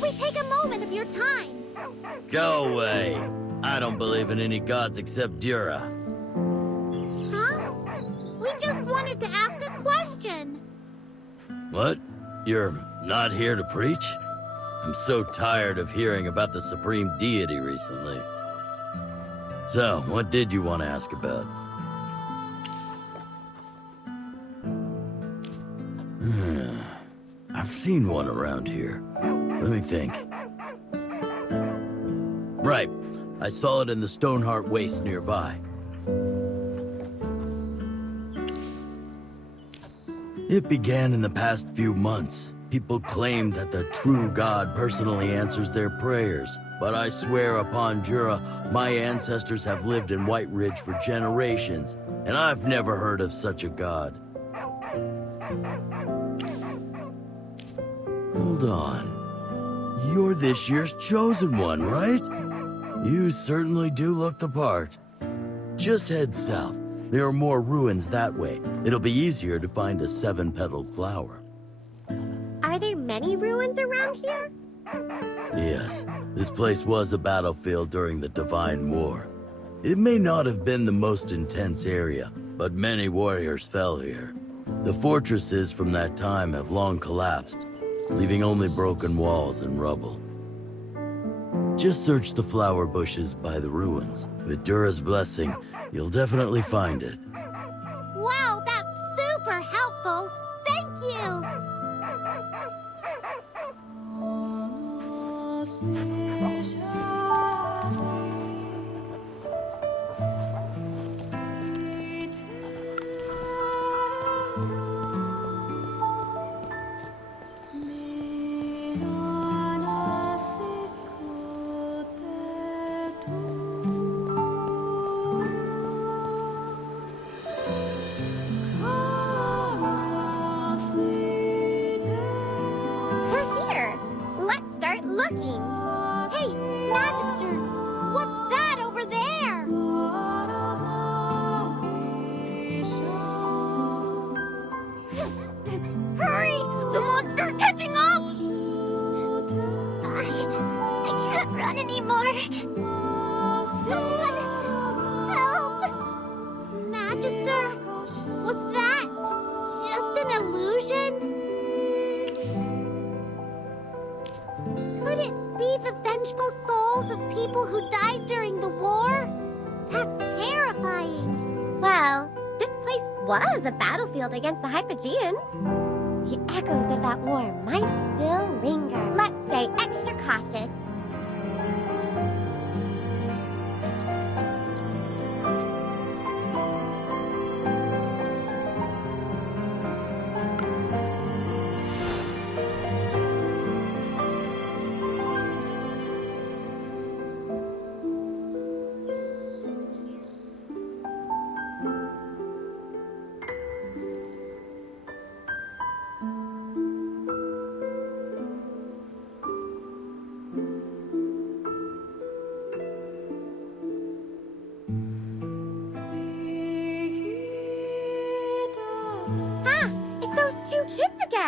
Could we take a moment of your time? Go away. I don't believe in any gods except Dura. Huh? We just wanted to ask a question. What? You're not here to preach? I'm so tired of hearing about the supreme deity recently. So, what did you want to ask about? I've seen one around here. Let me think. Right. I saw it in the Stoneheart Waste nearby. It began in the past few months. People claim that the true God personally answers their prayers. But I swear upon Jura, my ancestors have lived in White Ridge for generations, and I've never heard of such a god. Hold on. You're this year's chosen one, right? You certainly do look the part. Just head south. There are more ruins that way. It'll be easier to find a 7-petaled flower. Are there many ruins around here? Yes, this place was a battlefield during the Divine War. It may not have been the most intense area, but many warriors fell here. The fortresses from that time have long collapsed, leaving only broken walls and rubble. Just search the flower bushes by the ruins. With Dura's blessing, you'll definitely find it. Wow, that's super helpful! Thank you! Looking. Hey, Magister, what's that over there? Hurry! The monster's catching up! I can't run anymore. Someone help! Magister, was that just an illusion? Could it be the vengeful souls of people who died during the war? That's terrifying. Well, this place was a battlefield against the Hypogeans. The echoes of that war might still linger. Let's stay extra cautious.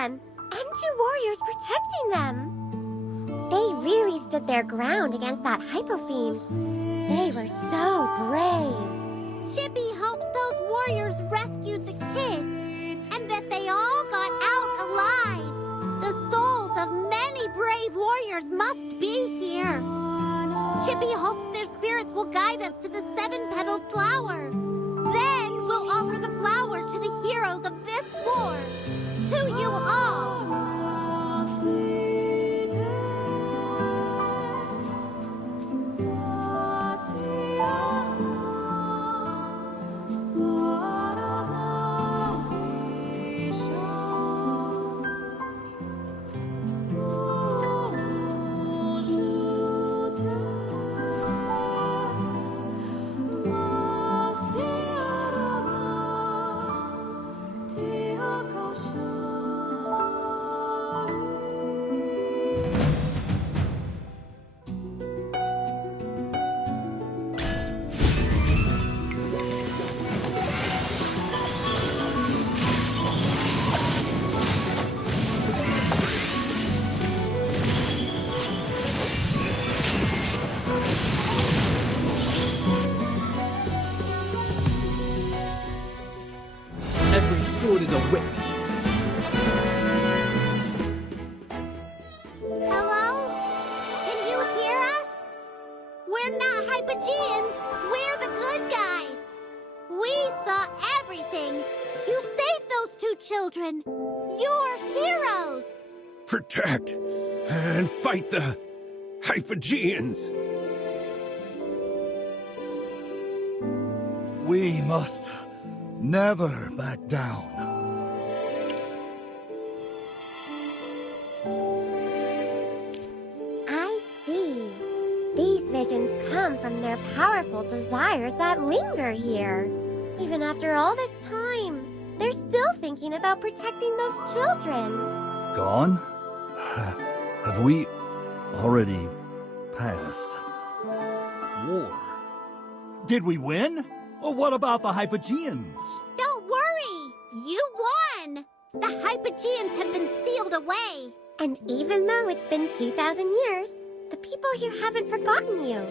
And 2 warriors protecting them. They really stood their ground against that hypofiend. They were so brave. Chippy hopes those warriors rescued the kids and that they all got out alive. The souls of many brave warriors must be here. Chippy hopes their spirits will guide us to the 7-petaled flower. Then we'll offer the flower to the heroes of this war. To you all! Hypogeans, we're the good guys. We saw everything. You saved those two children. You're heroes. Protect and fight the Hypogeans. We must never back down. I see. These visions come from their powerful desires that linger here. Even after all this time, they're still thinking about protecting those children. Gone? Have we already passed war? Did we win? Or what about the Hypogeans? Don't worry! You won! The Hypogeans have been sealed away. And even though it's been 2,000 years, the people here haven't forgotten you.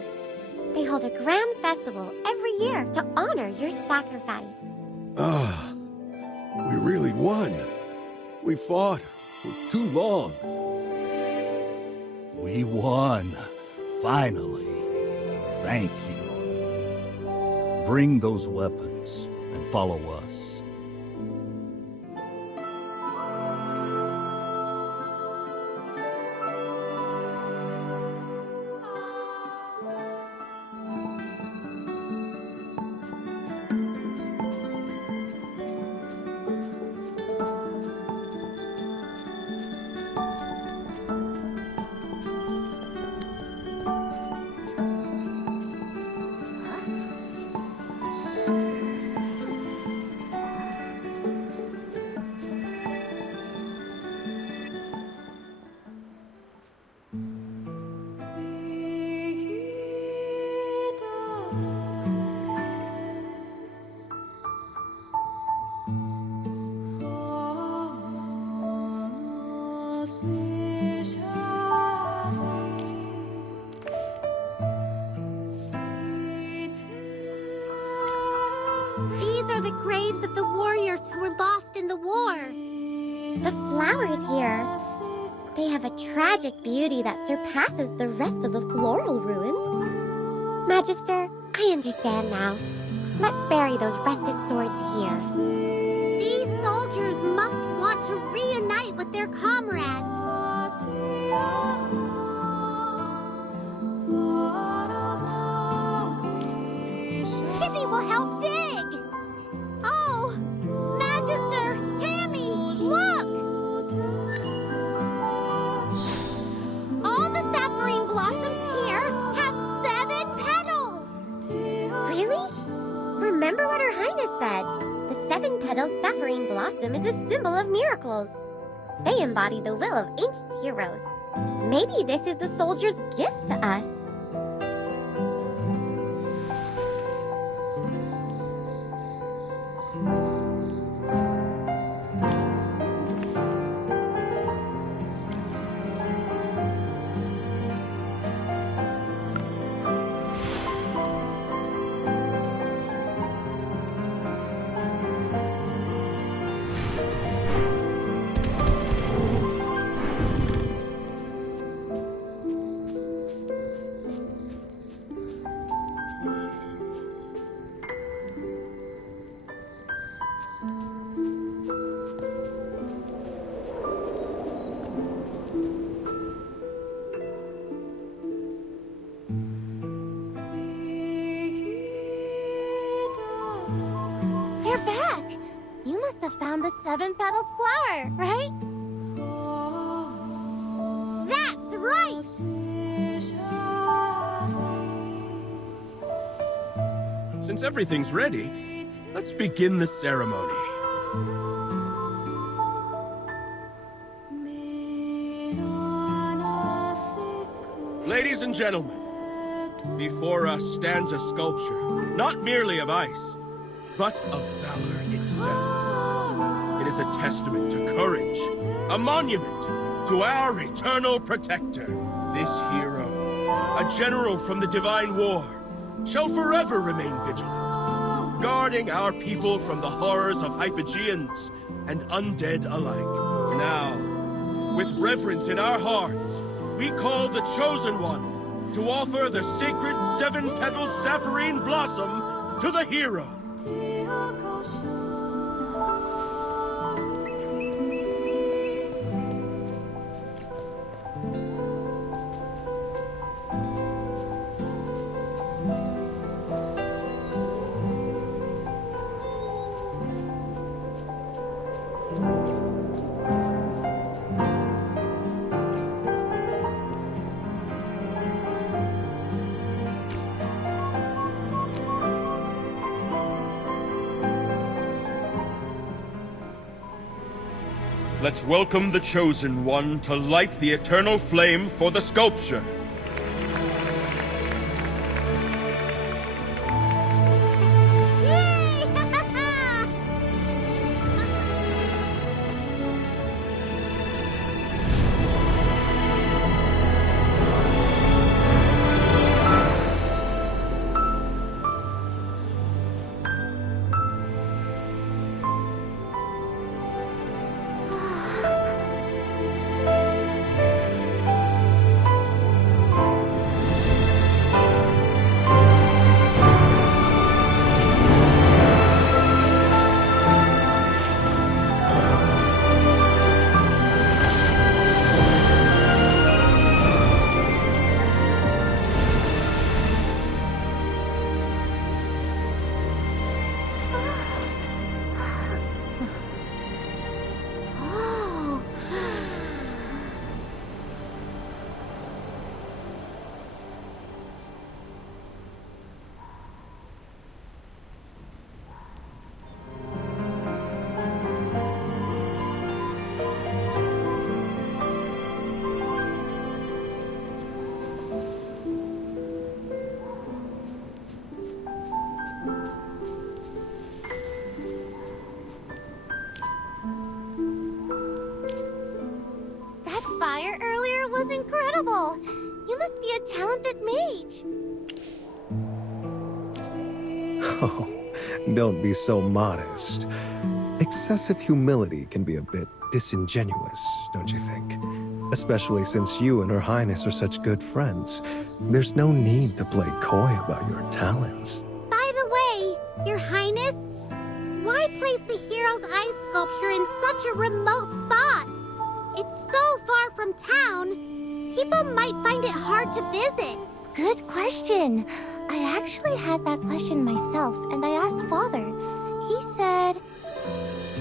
They hold a grand festival every year to honor your sacrifice. Ah, we really won. We fought for too long. We won. Finally. Thank you. Bring those weapons and follow us. These are the graves of the warriors who were lost in the war. The flowers here, they have a tragic beauty that surpasses the rest of the floral ruins. Magister, I understand now. Let's bury those rusted swords here. These soldiers must want to reunite with their comrades. Chippy will help dig! Oh! Magister! Hammy! Look! All the sapphire blossoms here have 7 petals! Really? Remember what Her Highness said. The 7-petaled sapphire blossom is a symbol of miracles. They embody the will of ancient heroes. Maybe this is the soldier's gift to us. They're back! You must have found the 7-petaled flower, right? That's right! Since everything's ready, let's begin the ceremony. Ladies and gentlemen, before us stands a sculpture, not merely of ice, but of valor itself. It is a testament to courage, a monument to our eternal protector. This hero, a general from the Divine War, shall forever remain vigilant, guarding our people from the horrors of Hypogeans and undead alike. Now, with reverence in our hearts, we call the Chosen One, to offer the sacred seven-petaled sapphirine blossom to the hero. Let's welcome the Chosen One to light the eternal flame for the sculpture. Yay! Oh. That fire earlier was incredible. You must be a talented mage. Oh, don't be so modest. Excessive humility can be a bit disingenuous, don't you think? Especially since you and Her Highness are such good friends. There's no need to play coy about your talents. By the way, Your Highness, why place the hero's ice sculpture in such a remote spot? It's so far from town, people might find it hard to visit. Good question. I actually had that question myself, and I asked Father. He said,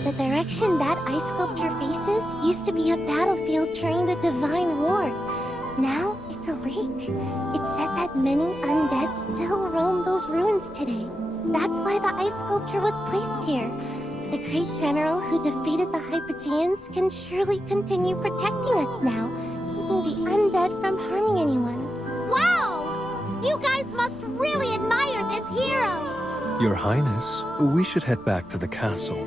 the direction that ice sculpture faces used to be a battlefield during the Divine War. Now it's a lake. It's said that many undead still roam those ruins today. That's why the ice sculpture was placed here. The great general who defeated the Hypogeans can surely continue protecting us now, keeping the undead from harming anyone. Wow! You guys must really admire this hero! Your Highness, we should head back to the castle.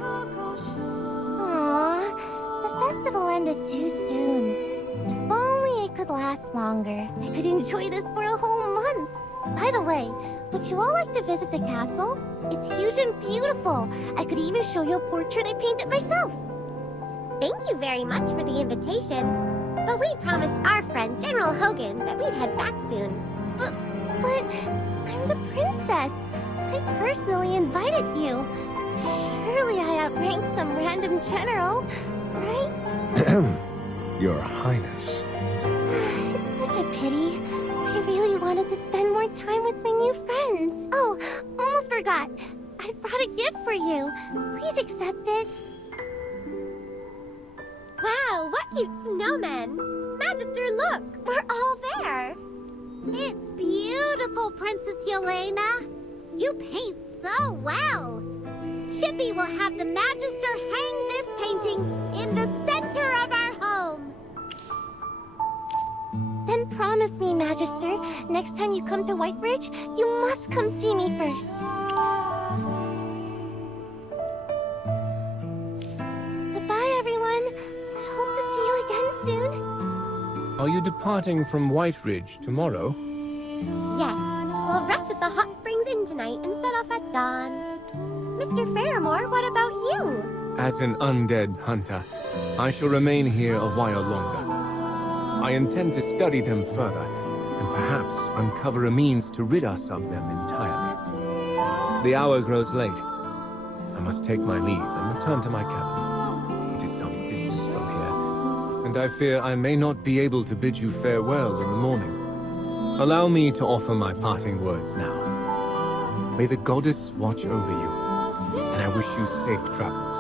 Aww, the festival ended too soon. If only it could last longer, I could enjoy this for a whole month. By the way, would you all like to visit the castle? It's huge and beautiful. I could even show you a portrait I painted myself. Thank you very much for the invitation. But we promised our friend General Hogan that we'd head back soon. But I'm the princess. I personally invited you. Surely I outranked some random general, right? Your Highness. It's such a pity. I really wanted to spend more time with my new friends. Oh, almost forgot. I brought a gift for you. Please accept it. Wow, what cute snowmen. Magister, look, we're all there. It's beautiful, Princess Yelena. You paint so well. Chippy will have the Magister hang this painting in the center of our home. Then promise me, Magister, next time you come to Whitebridge, you must come see me first. Goodbye, everyone. I hope to see you again soon. Are you departing from Whitebridge tomorrow? Yes, we'll rest at the hot springs inn tonight and set off at dawn. Mr. Fairmore, what about you? As an undead hunter, I shall remain here a while longer. I intend to study them further, and perhaps uncover a means to rid us of them entirely. The hour grows late. I must take my leave and return to my cabin. It is some distance from here, and I fear I may not be able to bid you farewell in the morning. Allow me to offer my parting words now. May the goddess watch over you, and I wish you safe travels.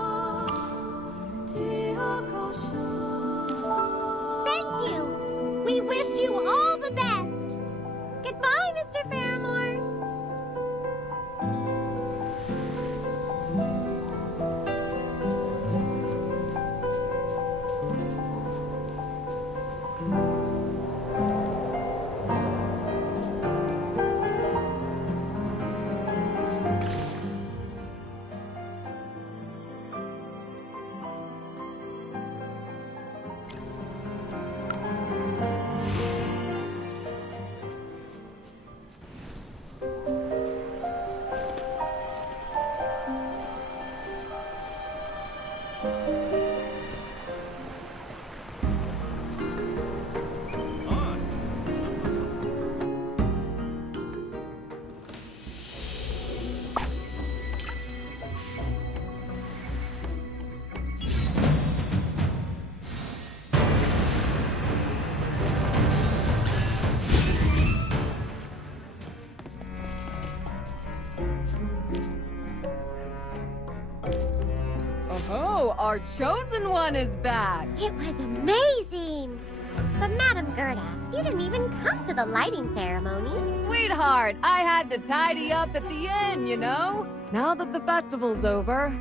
Thank you! We wish you all the best! Goodbye, Mr. Fairmore! Oh, our chosen one is back! It was amazing! But Madam Gerda, you didn't even come to the lighting ceremony. Sweetheart, I had to tidy up at the end, you know? Now that the festival's over,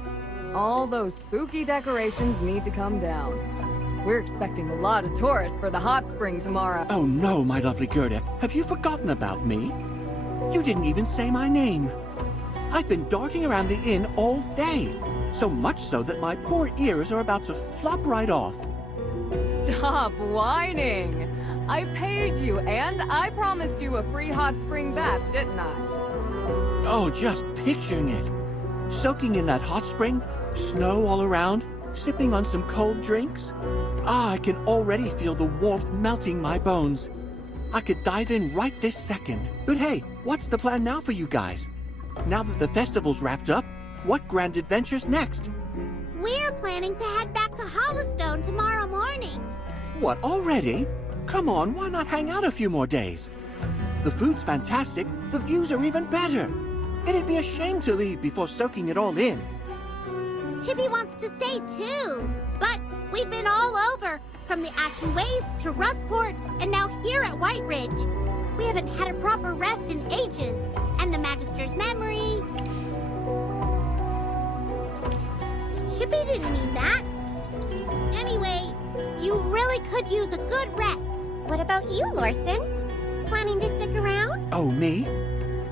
all those spooky decorations need to come down. We're expecting a lot of tourists for the hot spring tomorrow. Oh no, my lovely Gerda, have you forgotten about me? You didn't even say my name. I've been darting around the inn all day, so much so that my poor ears are about to flop right off. Stop whining! I paid you, and I promised you a free hot spring bath, didn't I? Oh, just picturing it. Soaking in that hot spring, snow all around, sipping on some cold drinks. Ah, I can already feel the warmth melting my bones. I could dive in right this second. But hey, what's the plan now for you guys? Now that the festival's wrapped up, what grand adventures next? We're planning to head back to Hollowstone tomorrow morning. What, already? Come on, why not hang out a few more days? The food's fantastic, the views are even better. It'd be a shame to leave before soaking it all in. Chippy wants to stay too. But we've been all over, from the Ashen Waste to Rustport, and now here at White Ridge. We haven't had a proper rest in ages. And the Magister's memory... Chippy didn't mean that. Anyway, you really could use a good rest. What about you, Lorson? Planning to stick around? Oh, me?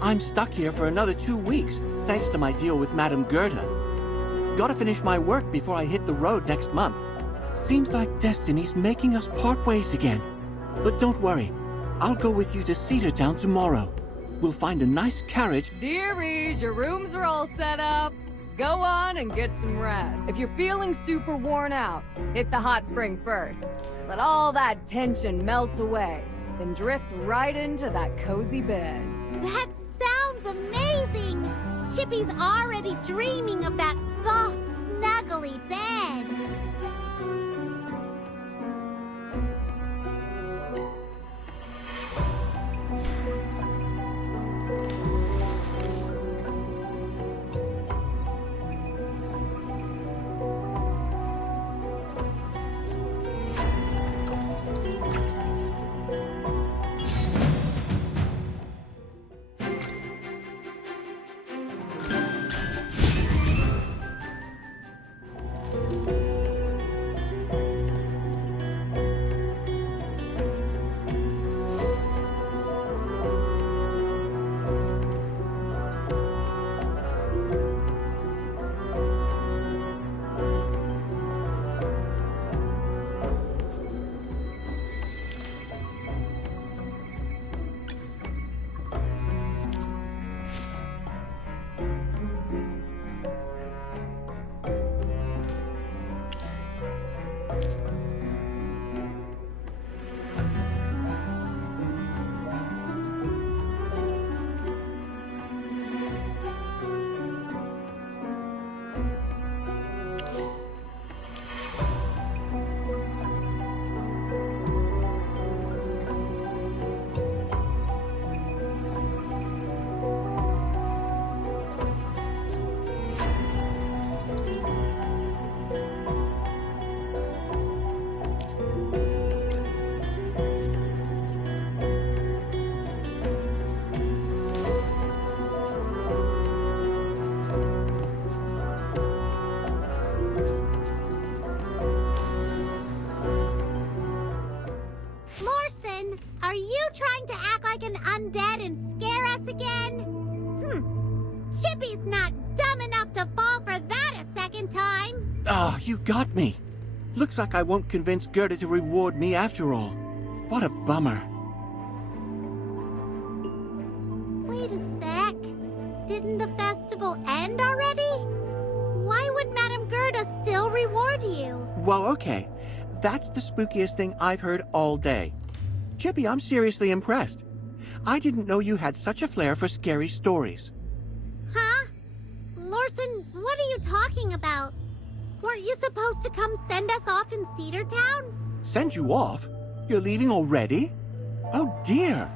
I'm stuck here for another 2 weeks, thanks to my deal with Madame Gerda. Gotta finish my work before I hit the road next month. Seems like destiny's making us part ways again. But don't worry, I'll go with you to Cedartown tomorrow. We'll find a nice carriage. Dearies, your rooms are all set up. Go on and get some rest. If you're feeling super worn out, hit the hot spring first. Let all that tension melt away, then drift right into that cozy bed. That sounds amazing! Chippy's already dreaming of that soft, snuggly bed. Lorson, are you trying to act like an undead and scare us again? Chippy's not dumb enough to fall for that a second time. Ah, you got me. Looks like I won't convince Gerda to reward me after all. What a bummer. Wait a sec. Didn't the festival end already? Why would Madame Gerda still reward you? Well, okay. That's the spookiest thing I've heard all day. Chippy, I'm seriously impressed. I didn't know you had such a flair for scary stories. Huh? Lorson, what are you talking about? Weren't you supposed to come send us off in Cedar Town? Send you off? You're leaving already? Oh dear.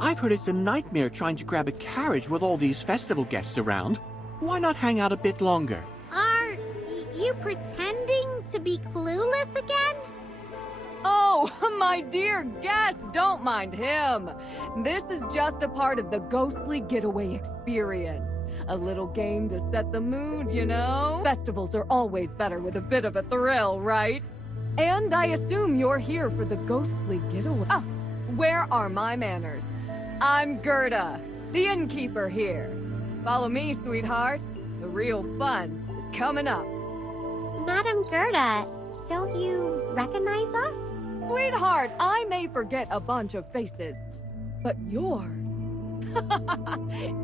I've heard it's a nightmare trying to grab a carriage with all these festival guests around. Why not hang out a bit longer? Are you pretending to be clueless again? Oh, my dear guest, don't mind him. This is just a part of the ghostly getaway experience. A little game to set the mood, you know? Festivals are always better with a bit of a thrill, right? And I assume you're here for the ghostly getaway. Oh, where are my manners? I'm Gerda, the innkeeper here. Follow me, sweetheart. The real fun is coming up. Madame Gerda, don't you recognize us? Sweetheart, I may forget a bunch of faces, but yours?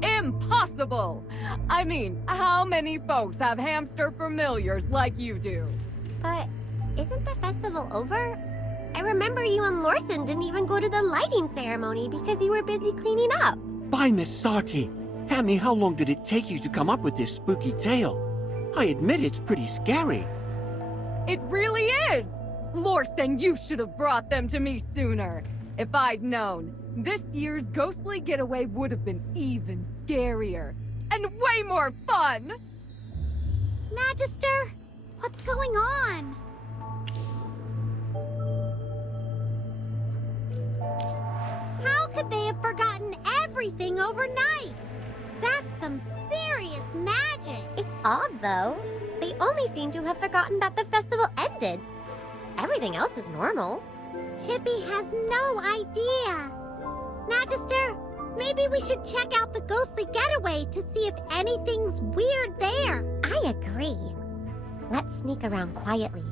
Impossible! I mean, how many folks have hamster familiars like you do? But isn't the festival over? I remember you and Lorson didn't even go to the lighting ceremony because you were busy cleaning up. By Miss Sarti, Hammy, how long did it take you to come up with this spooky tale? I admit it's pretty scary. It really is! Lorson, you should have brought them to me sooner. If I'd known, this year's ghostly getaway would have been even scarier. And way more fun! Magister, what's going on? How could they have forgotten everything overnight? That's some serious magic. It's odd, though. They only seem to have forgotten that the festival ended. Everything else is normal. Chippy has no idea. Magister, maybe we should check out the ghostly getaway to see if anything's weird there. I agree. Let's sneak around quietly.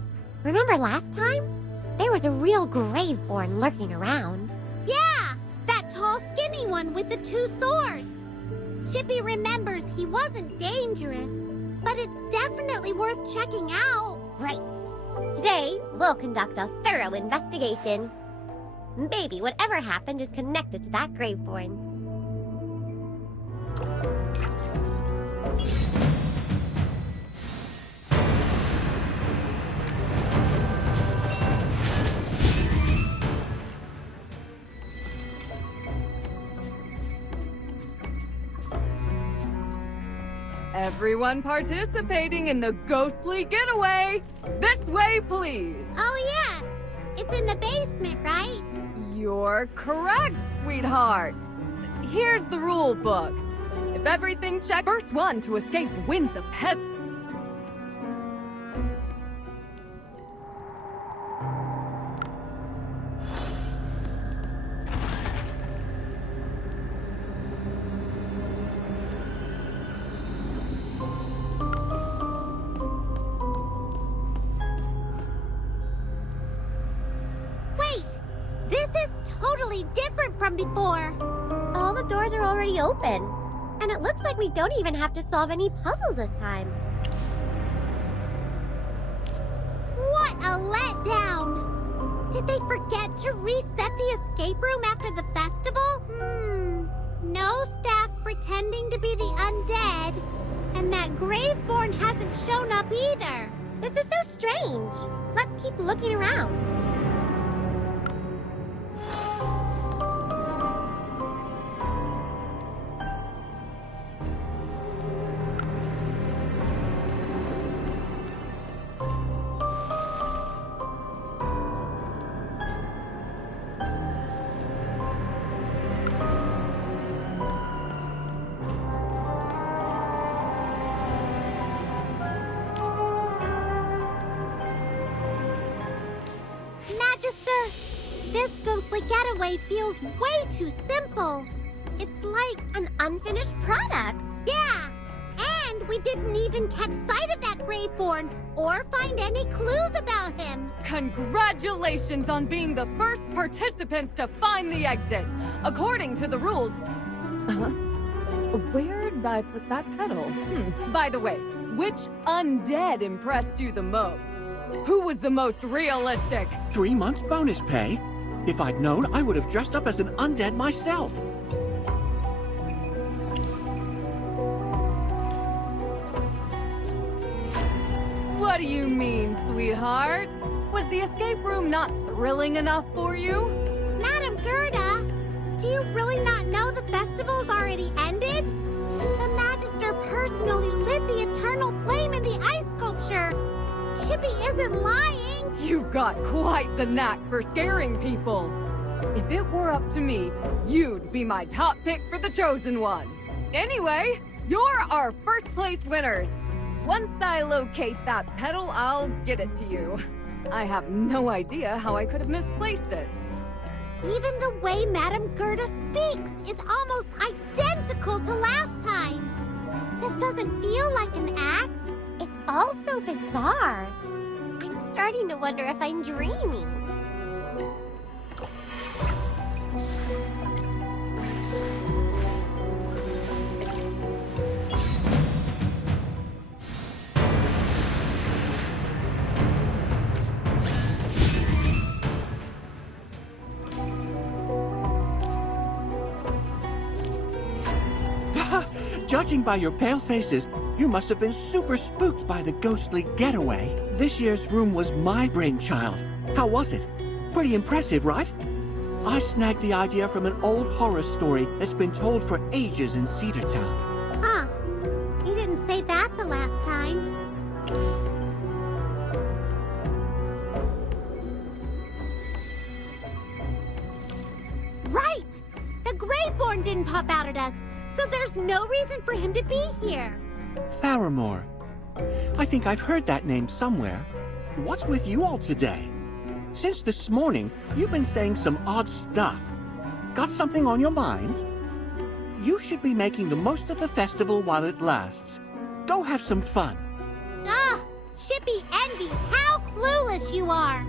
Remember last time? There was a real graveborn lurking around. Yeah, that tall, skinny one with the 2 swords. Chippy remembers he wasn't dangerous, but it's definitely worth checking out. Right. Today, we'll conduct a thorough investigation. Maybe whatever happened is connected to that graveborn. Everyone participating in the ghostly getaway! This way, please! Oh, yes! It's in the basement, right? You're correct, sweetheart. Here's the rule book. If everything checks, first one to escape wins a pet. Different from before. All the doors are already open. And it looks like we don't even have to solve any puzzles this time. What a letdown! Did they forget to reset the escape room after the festival? No staff pretending to be the undead. And that graveborn hasn't shown up either. This is so strange. Let's keep looking around. This ghostly getaway feels way too simple. It's like an unfinished product. Yeah, and we didn't even catch sight of that graveborn or find any clues about him. Congratulations on being the first participants to find the exit. According to the rules... Where did I put that pedal? By the way, which undead impressed you the most? Who was the most realistic? 3 months bonus pay? If I'd known, I would have dressed up as an undead myself. What do you mean, sweetheart? Was the escape room not thrilling enough for you? Madam Gerda, do you really not know the festival's already ended? The Magister personally lit the eternal flame in the ice sculpture. Chippy isn't lying. You've got quite the knack for scaring people. If it were up to me, you'd be my top pick for the chosen one. Anyway, you're our first place winners. Once I locate that pedal, I'll get it to you. I have no idea how I could have misplaced it. Even the way Madam Gerda speaks is almost identical to last time. This doesn't feel like an act. It's all so bizarre. I'm starting to wonder if I'm dreaming. Judging by your pale faces, you must have been super spooked by the ghostly getaway. This year's room was my brainchild. How was it? Pretty impressive, right? I snagged the idea from an old horror story that's been told for ages in Cedartown. Huh. You didn't say that the last time. Right! The graveborn didn't pop out at us, so there's no reason for him to be here. Faramore. I think I've heard that name somewhere. What's with you all today? Since this morning, you've been saying some odd stuff. Got something on your mind? You should be making the most of the festival while it lasts. Go have some fun. Ugh! Chippy envies how clueless you are!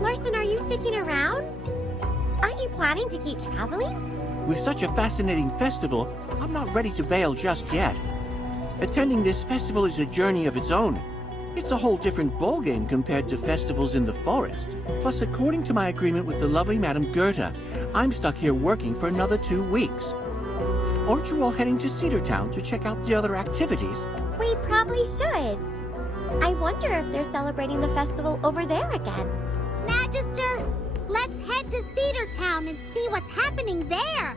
Larson, are you sticking around? Aren't you planning to keep traveling? With such a fascinating festival, I'm not ready to bail just yet. Attending this festival is a journey of its own. It's a whole different ballgame compared to festivals in the forest. Plus, according to my agreement with the lovely Madam Gerda, I'm stuck here working for another 2 weeks. Aren't you all heading to Cedartown to check out the other activities? We probably should. I wonder if they're celebrating the festival over there again. Magister, let's head to Cedartown and see what's happening there.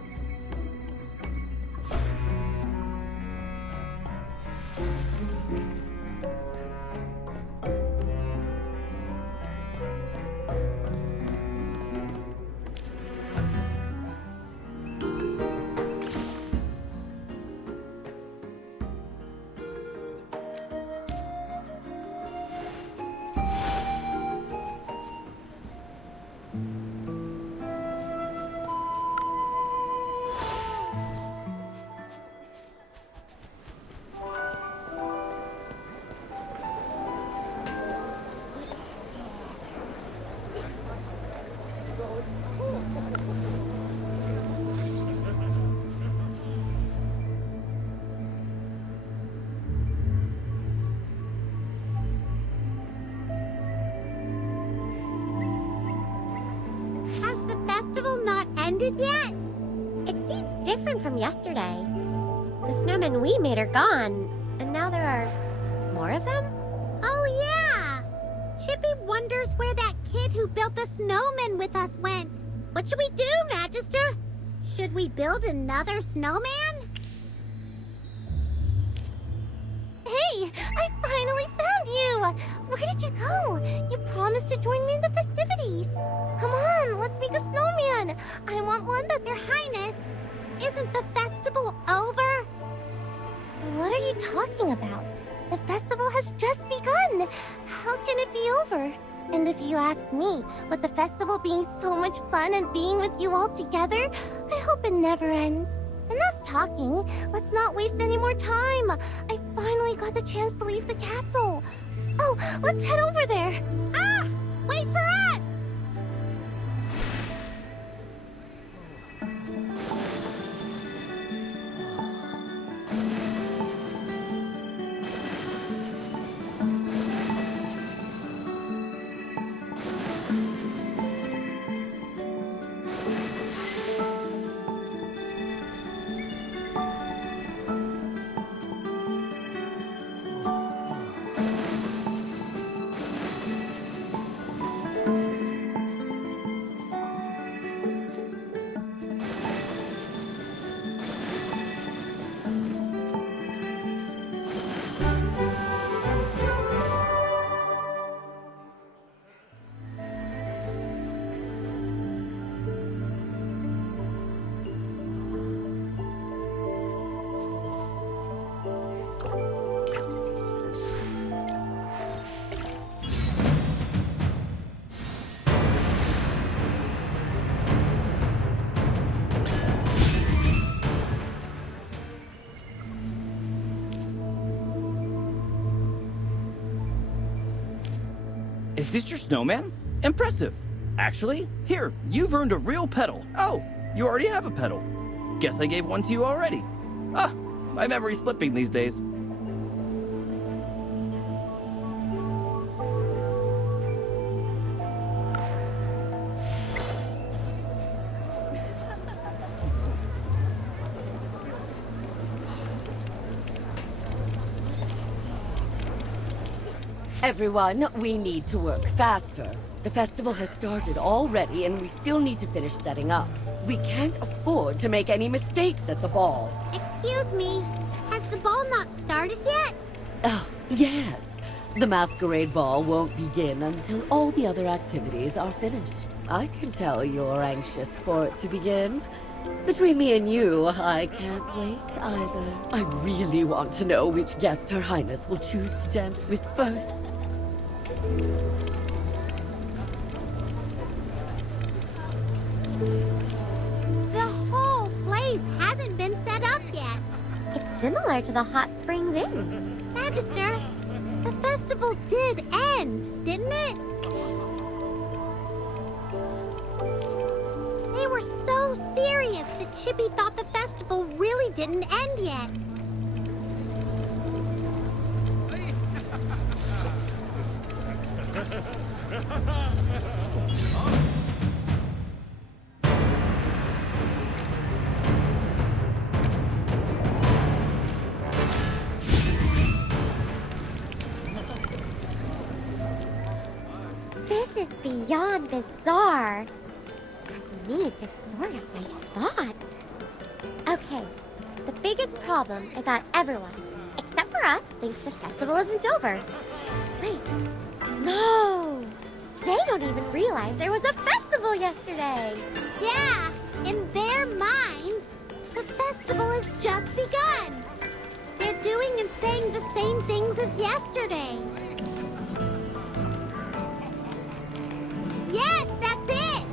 Not ended yet? It seems different from yesterday. The snowmen we made are gone, and now there are more of them? Oh yeah! Chippy wonders where that kid who built the snowman with us went. What should we do, Magister? Should we build another snowman? Hey, I finally found you! Where did you go? You promised to join me in the festivities. Come on, let's make a snowman. I want one, but Your Highness. Isn't the festival over? What are you talking about? The festival has just begun. How can it be over? And if you ask me, with the festival being so much fun and being with you all together, I hope it never ends. Enough talking. Let's not waste any more time. I finally got the chance to leave the castle. Oh, let's head over there. Ah! Wait for us! Is this your snowman? Impressive. Actually, here, you've earned a real pedal. Oh, you already have a pedal. Guess I gave one to you already. Ah, my memory's slipping these days. Everyone, we need to work faster. The festival has started already, and we still need to finish setting up. We can't afford to make any mistakes at the ball. Excuse me, has the ball not started yet? Oh, yes. The masquerade ball won't begin until all the other activities are finished. I can tell you're anxious for it to begin. Between me and you, I can't wait either. I really want to know which guest Her Highness will choose to dance with first. The whole place hasn't been set up yet. It's similar to the Hot Springs Inn. Magister, the festival did end, didn't it? They were so serious that Chippy thought the festival really didn't end yet. This is beyond bizarre. I need to sort of my thoughts. Okay, the biggest problem is that everyone, except for us, thinks the festival isn't over. Wait, no! They don't even realize there was a festival yesterday! Yeah, in their minds, the festival has just begun! They're doing and saying the same things as yesterday. Yes, that's it!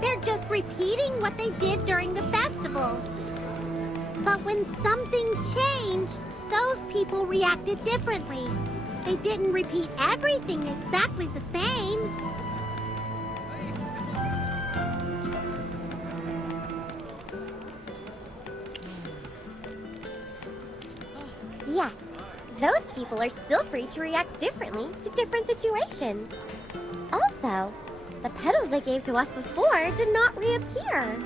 They're just repeating what they did during the festival. But when something changed, those people reacted differently. They didn't repeat everything exactly the same. Yes, those people are still free to react differently to different situations. Also, the petals they gave to us before did not reappear.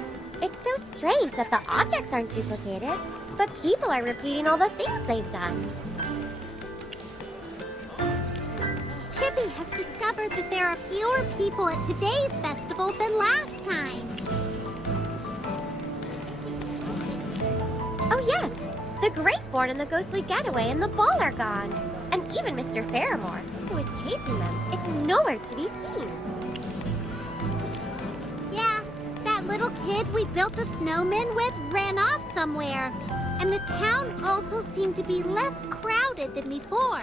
It's so strange that the objects aren't duplicated, but people are repeating all the things they've done. Chippy has discovered that there are fewer people at today's festival than last time. Oh yes, the graveborn and the ghostly getaway and the ball are gone. And even Mr. Fairmore, who was chasing them, is nowhere to be seen. Yeah, that little kid we built the snowman with ran off somewhere. And the town also seemed to be less crowded than before.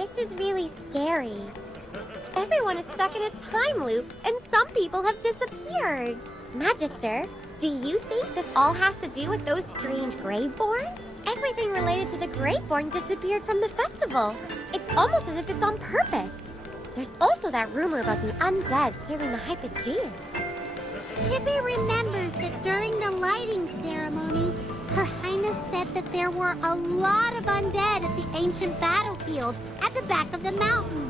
This is really scary. Everyone is stuck in a time loop, and some people have disappeared. Magister, do you think this all has to do with those strange graveborn? Everything related to the graveborn disappeared from the festival. It's almost as if it's on purpose. There's also that rumor about the undead serving the Hypogeans. Chippy remembers that during the lighting ceremony, Her Highness said that there were a lot of undead at the ancient battlefield at the back of the mountain.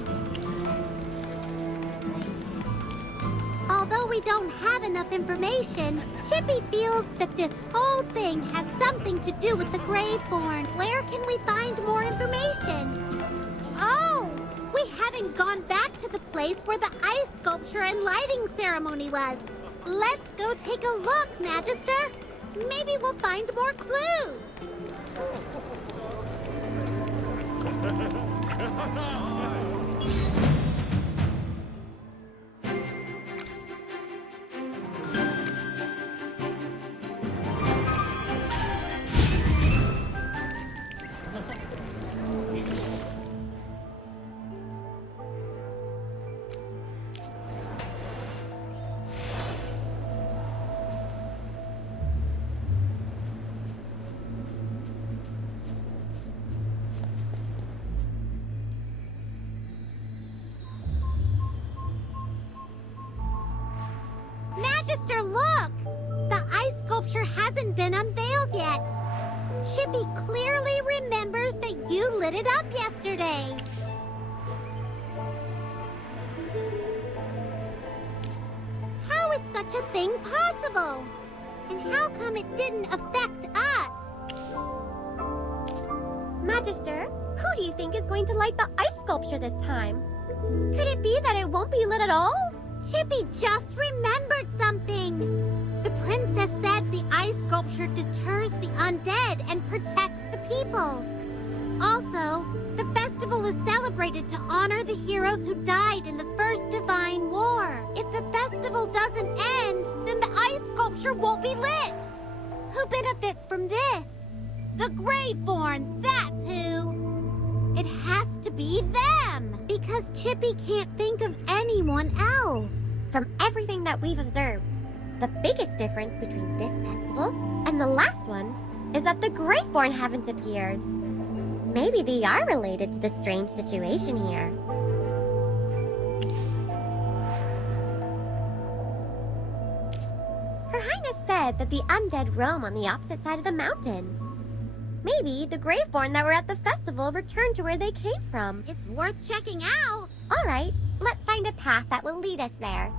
Although we don't have enough information, Chippy feels that this whole thing has something to do with the Graveborn. Where can we find more information? Oh, we haven't gone back to the place where the ice sculpture and lighting ceremony was. Let's go take a look, Magister. Maybe we'll find more clues. Magister, look! The ice sculpture hasn't been unveiled yet. Chippy clearly remembers that you lit it up yesterday. How is such a thing possible? And how come it didn't affect us? Magister, who do you think is going to light the ice sculpture this time? Could it be that it won't be lit at all? Chippy just remembered something. The princess said the ice sculpture deters the undead and protects the people. Also, the festival is celebrated to honor the heroes who died in the First Divine War. If the festival doesn't end, then the ice sculpture won't be lit. Who benefits from this? The Graveborn, that's who. It has to be them, because Chippy can't think of anyone else. From everything that we've observed, the biggest difference between this festival and the last one is that the Graveborn haven't appeared. Maybe they are related to the strange situation here. Her Highness said that the undead roam on the opposite side of the mountain. Maybe the Graveborn that were at the festival returned to where they came from. It's worth checking out. All right, let's find a path that will lead us there.